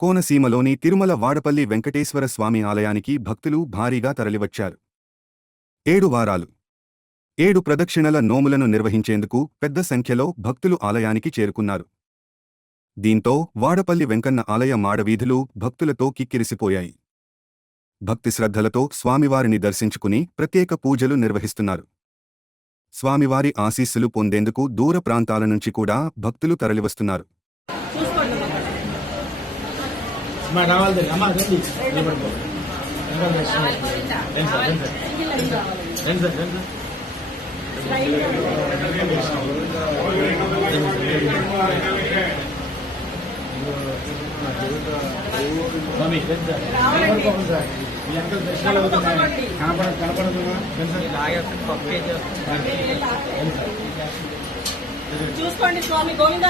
కోనసీమలోని తిరుమల వాడపల్లి వెంకటేశ్వర స్వామి ఆలయానికి భక్తులు భారీగా తరలివచ్చారు. 7 వారాలు 7 ప్రదక్షిణల నోములను నిర్వహించేందుకు పెద్ద సంఖ్యలో భక్తులు ఆలయానికి చేరుకున్నారు. దీంతో వాడపల్లి వెంకన్న ఆలయ మాడవీధులు భక్తులతో కిక్కిరిసిపోయాయి. భక్తి శ్రద్ధలతో స్వామివారిని దర్శించుకుని ప్రత్యేక పూజలు నిర్వహిస్తున్నారు. స్వామివారి ఆశీస్సులు పొందేందుకు దూర ప్రాంతాల నుంచి కూడా భక్తులు తరలివస్తున్నారు. చూసుకోండి స్వామి గోవింద